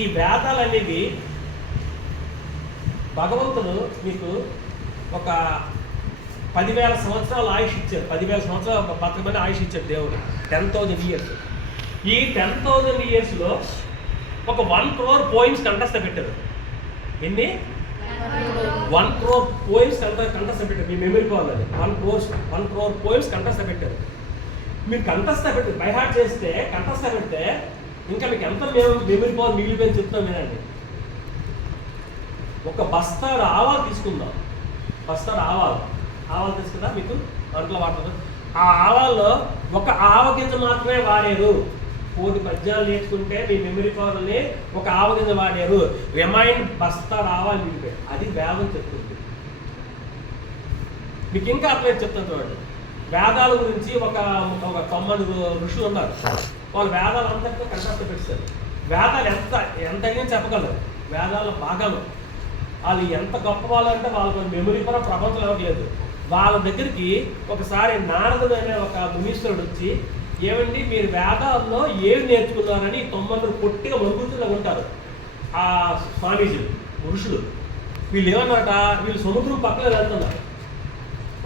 ఈ వేదాలు అనేవి భగవంతుడు మీకు ఒక 10,000 సంవత్సరాలు ఆయుష్ ఇచ్చారు. 10,000 సంవత్సరాలు బతకమని ఆయుష్ ఇచ్చారు దేవుడు. 10,000 years. ఈ 10,000 yearsలో ఒక 1 crore poems కంఠస్థ పెట్టారు. ఎన్ని? 1 crore poems కంఠస్థ పెట్టారు. మీ మెమరీ పవర్ అది 1 crore poems కంఠస్థ పెట్టారు. మీరు కంఠస్థ పెట్టి బైహార్ట్ చేస్తే కంఠస్థ పెడితే ఇంకా మీకు ఎంత మెమరీ పవర్ మిగిలిపోయింది చెప్తాం వినండి. ఒక బస్తాడు ఆవాలు తీసుకుందాం. బస్తాడు ఆవాలు తీసుకుందా మీకు వంటలో వాడతారు. ఆ ఆవాల్లో ఒక ఆవగింజ మాత్రమే వాడారు. 10 పద్యాలు నేర్చుకుంటే మీ మెమరీ పవర్ని ఒక ఆవగింజ వాడారు. రిమైండ్ బస్తాడు ఆవాలు మిగిలిపోయి. అది వేదం చెప్తుంది. మీకు ఇంకా అట్లే చెప్తాను చూడండి. వేదాల గురించి ఒక 90 ఋషులు ఉన్నారు. వాళ్ళు వేదాలు అంతటితో కంఠస్థ పెట్టారు. వేదాలు ఎంత అయినా చెప్పగలరు. వేదాల భాగాలు వాళ్ళు ఎంత గొప్ప వాళ్ళు అంటే వాళ్ళకు మెమరీ కూడా ప్రపంచంలో ఇవ్వలేదు. వాళ్ళ దగ్గరికి ఒకసారి నారదుడు అనే ఒక మునీశ్వరుడు వచ్చి, ఏమండి మీరు వేదాల్లో ఏమి నేర్చుకున్నారని 90 పొట్టిగా మరుగుతున్నా ఉంటారు ఆ స్వామీజీలు ఋషులు. వీళ్ళు ఏమన్నమాట, వీళ్ళు సముద్రం పక్కన వెళ్తున్నారు.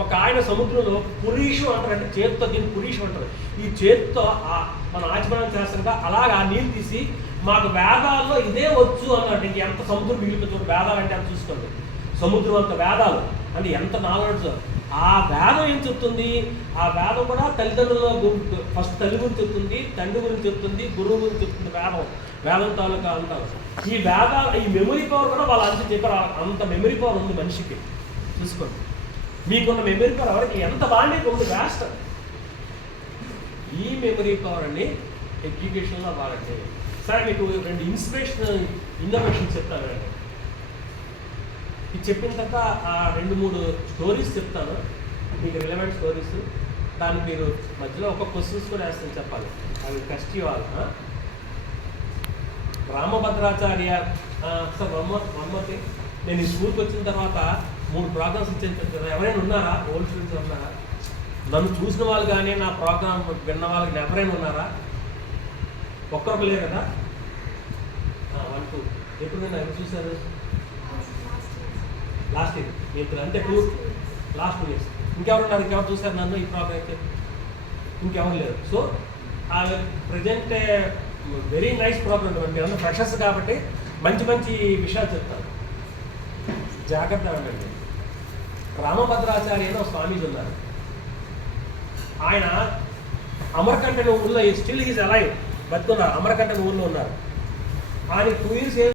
ఒక ఆయన సముద్రంలో పురీషం అంటారు, అంటే చేతితో దీన్ని పురీషం అంటారు. ఈ చేతితో మనం ఆచమనం చేస్తుంటే అలాగా ఆ నీళ్ళు తీసి మాకు వేదాల్లో ఇదే వచ్చు అన్నట్టు. ఇంక ఎంత సముద్రం మిగిలిపోతుంది వేదాలు అంటే అంత చూసుకోండి. సముద్రం అంత వేదాలు అంటే ఎంత నాలెడ్జ్. ఆ వేదం ఏం చెప్తుంది? ఆ వేదం కూడా తల్లిదండ్రుల ఫస్ట్ తల్లి గురించి చెప్తుంది, తండ్రి గురించి చెప్తుంది, గురువు గురించి చెప్తుంది. వేదం తాలూకా అంటారు. ఈ వేదాలు ఈ మెమరీ పవర్ కూడా వాళ్ళు అంత చెప్పారు. అంత మెమరీ పవర్ ఉంది మనిషికి. చూసుకోండి, మీకున్న మెమరీ పవర్ ఎవరికి ఎంత బాగా ఉంది వ్యాస్ట్. ఈ మెమరీ పవర్ అని ఎడ్యుకేషన్లో వాడండి. సరే, మీకు 2 ఇన్నోవేషన్స్ చెప్తాను. ఇది చెప్పిన తర్వాత ఆ 2-3 స్టోరీస్ చెప్తాను, మీకు రిలవెంట్ స్టోరీస్. దాన్ని మీరు మధ్యలో ఒక క్వశ్చన్స్ కూడా వేస్తాను, చెప్పాలి. అవి టెస్ట్ ఇవ్వాలి. రామభద్రాచార్య సార్ వన్ నేను ఈ స్కూల్కి వచ్చిన తర్వాత 3 ప్రోగ్రామ్స్ ఇచ్చాను కదా. ఎవరైనా ఉన్నారా? ఓల్డ్ స్టూడెంట్స్ ఉన్నారా? నన్ను చూసిన వాళ్ళు కానీ నా ప్రోగ్రామ్ విన్న వాళ్ళకి ఎవరైనా ఉన్నారా? ఒక్కరికి లేరు కదా. 1, 2 ఎప్పుడు నేను ఎవరు చూశారు? లాస్ట్ ఇయర్ ఇప్పుడు అంటే లాస్ట్ 2 years. ఇంకెవరున్నారు? ఇంకెవరు చూశారు నన్ను ఈ ప్రోగ్రామ్ అయితే? ఇంకెవరు లేరు. సో ఆ ప్రజెంట్ వెరీ నైస్ ప్రోగ్రామ్. మీరందరూ ఫ్రెషర్స్ కాబట్టి మంచి మంచి విషయాలు చెప్తాను, జాగ్రత్త ఉండండి. రామభద్రాచార్య అని ఒక స్వామీజీ ఉన్నారు. ఆయన అమరకంటక ఊళ్ళో స్టిల్ ఈజ్ అలైవ్, బతుకున్నారు. అమరకంటక ఊళ్ళో ఉన్నారు. ఆయన 2 years